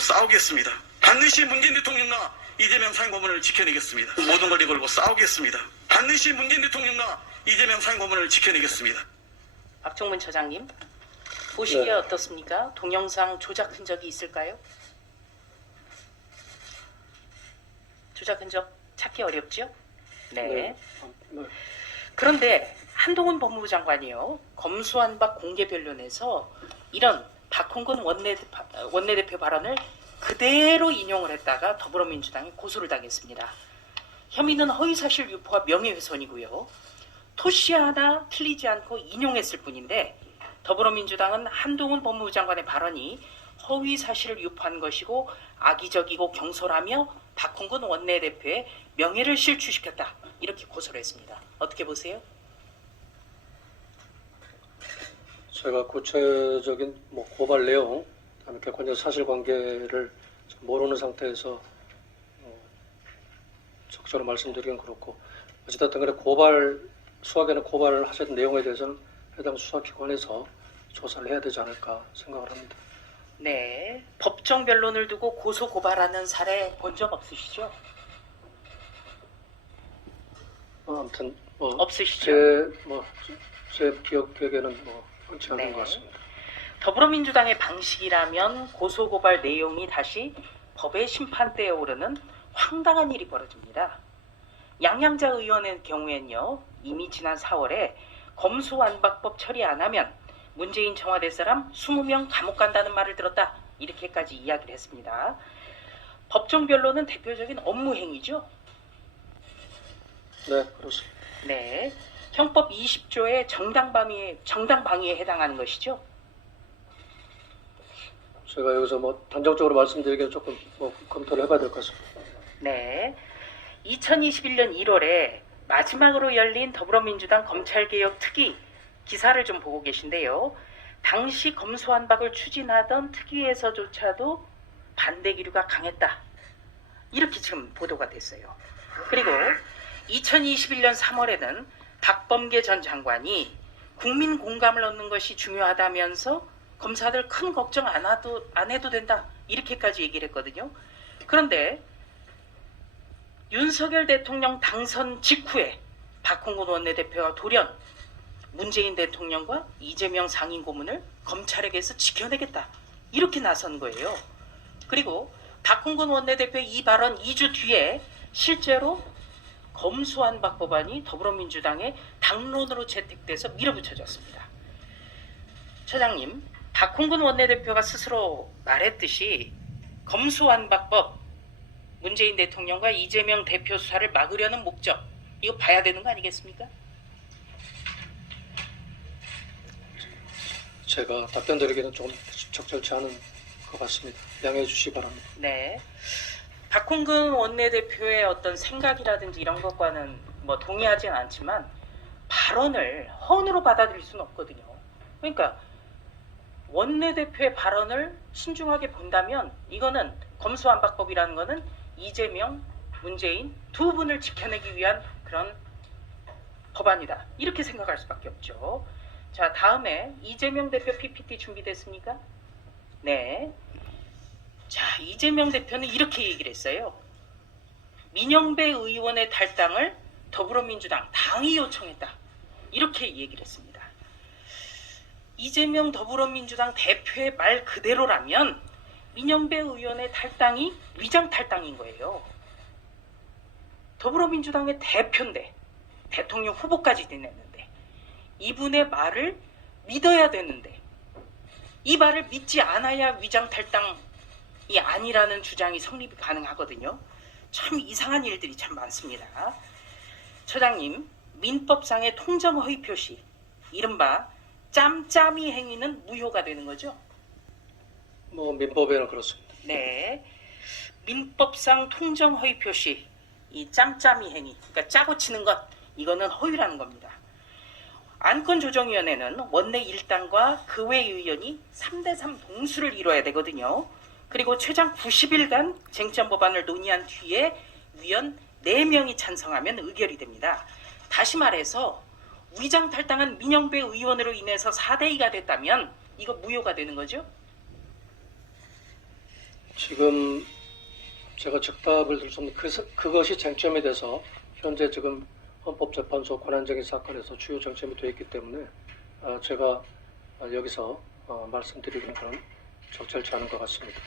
싸우겠습니다. 반드시 문재인 대통령과 이재명 상임고문을 지켜내겠습니다. 모든 걸 걸고 싸우겠습니다. 반드시 문재인 대통령과 이재명 상임고문을 지켜내겠습니다. 박종문 처장님, 보시기에 네. 어떻습니까? 동영상 조작 흔적이 있을까요? 조작 흔적 찾기 어렵죠? 네. 네. 그런데 한동훈 법무부 장관이요, 검수완박 공개 변론에서 이런 박홍근 원내대표 발언을 그대로 인용을 했다가 더불어민주당이 고소를 당했습니다. 혐의는 허위사실 유포와 명예훼손이고요. 토시 하나 틀리지 않고 인용했을 뿐인데 더불어민주당은 한동훈 법무부 장관의 발언이 허위사실을 유포한 것이고 악의적이고 경솔하며 박홍근 원내대표의 명예를 실추시켰다, 이렇게 고소를 했습니다. 어떻게 보세요? 제가 구체적인 고발 내용, 그다음에 객관적 사실관계를 모르는 상태에서 적절히 말씀드리긴 그렇고, 어찌됐든 간에 수학에는 고발을 하셨던 내용에 대해서는 해당 수사기관에서 조사를 해야 되지 않을까 생각을 합니다. 네, 법정 변론을 두고 고소 고발하는 사례 본 적 없으시죠? 아무튼 없으시죠? 제 기억에는 그렇지 않은 네. 것 같습니다. 더불어민주당의 방식이라면 고소 고발 내용이 다시 법의 심판대에 오르는 황당한 일이 벌어집니다. 양양자 의원의 경우에는요, 이미 지난 4월에 검수완박법 처리 안 하면 문재인 청와대 사람 20명 감옥 간다는 말을 들었다, 이렇게까지 이야기를 했습니다. 법정 변론은 대표적인 업무 행위죠. 네, 그렇습니다. 네, 형법 20조의 정당 방위에 해당하는 것이죠. 제가 여기서 단정적으로 말씀드리기는 조금 검토를 해봐야 될 것 같습니다. 네, 2021년 1월에 마지막으로 열린 더불어민주당 검찰개혁 특위 기사를 좀 보고 계신데요. 당시 검수완박을 추진하던 특위에서조차도 반대 기류가 강했다, 이렇게 지금 보도가 됐어요. 그리고 2021년 3월에는 박범계 전 장관이 국민 공감을 얻는 것이 중요하다면서 검사들 큰 걱정 안 해도 된다, 이렇게까지 얘기를 했거든요. 그런데 윤석열 대통령 당선 직후에 박홍근 원내대표와 돌연 문재인 대통령과 이재명 상임고문을 검찰에게서 지켜내겠다, 이렇게 나선 거예요. 그리고 박홍근 원내대표의 이 발언 2주 뒤에 실제로 검수완박 법안이 더불어민주당의 당론으로 채택돼서 밀어붙여졌습니다. 처장님, 박홍근 원내대표가 스스로 말했듯이 검수완박법, 문재인 대통령과 이재명 대표 수사를 막으려는 목적, 이거 봐야 되는 거 아니겠습니까? 제가 답변 드리기는 조금 적절치 않은 것 같습니다. 양해해 주시기 바랍니다. 네, 박홍근 원내대표의 어떤 생각이라든지 이런 것과는 동의하지는 않지만 발언을 허언으로 받아들일 수는 없거든요. 그러니까 원내대표의 발언을 신중하게 본다면 이거는 검수완박법이라는 거는 이재명, 문재인 두 분을 지켜내기 위한 그런 법안이다, 이렇게 생각할 수밖에 없죠. 자, 다음에 이재명 대표 PPT 준비됐습니까? 네. 자, 이재명 대표는 이렇게 얘기를 했어요. 민영배 의원의 탈당을 더불어민주당 당이 요청했다, 이렇게 얘기를 했습니다. 이재명 더불어민주당 대표의 말 그대로라면 민영배 의원의 탈당이 위장 탈당인 거예요. 더불어민주당의 대표인데 대통령 후보까지 내놨는데 이분의 말을 믿어야 되는데 이 말을 믿지 않아야 위장 탈당이 아니라는 주장이 성립이 가능하거든요. 참 이상한 일들이 참 많습니다. 처장님, 민법상의 통정 허위 표시, 이른바 짬짬이 행위는 무효가 되는 거죠? 민법에는 그렇습니다. 네, 민법상 통정 허위 표시, 이 짬짬이 행위, 그러니까 짜고 치는 것, 이거는 허위라는 겁니다. 안건조정위원회는 원내 일당과 그 외 의원이 3대3 동수를 이뤄야 되거든요. 그리고 최장 90일간 쟁점 법안을 논의한 뒤에 위원 4명이 찬성하면 의결이 됩니다. 다시 말해서 위장 탈당한 민영배 의원으로 인해서 4대2가 됐다면 이거 무효가 되는 거죠? 지금 제가 즉답을 드릴 수 없는 그것이 쟁점이 돼서 현재 지금 헌법재판소 권한쟁의 사건에서 주요 쟁점이 되어 있기 때문에 제가 여기서 말씀드리기는 그런 적절치 않은 것 같습니다.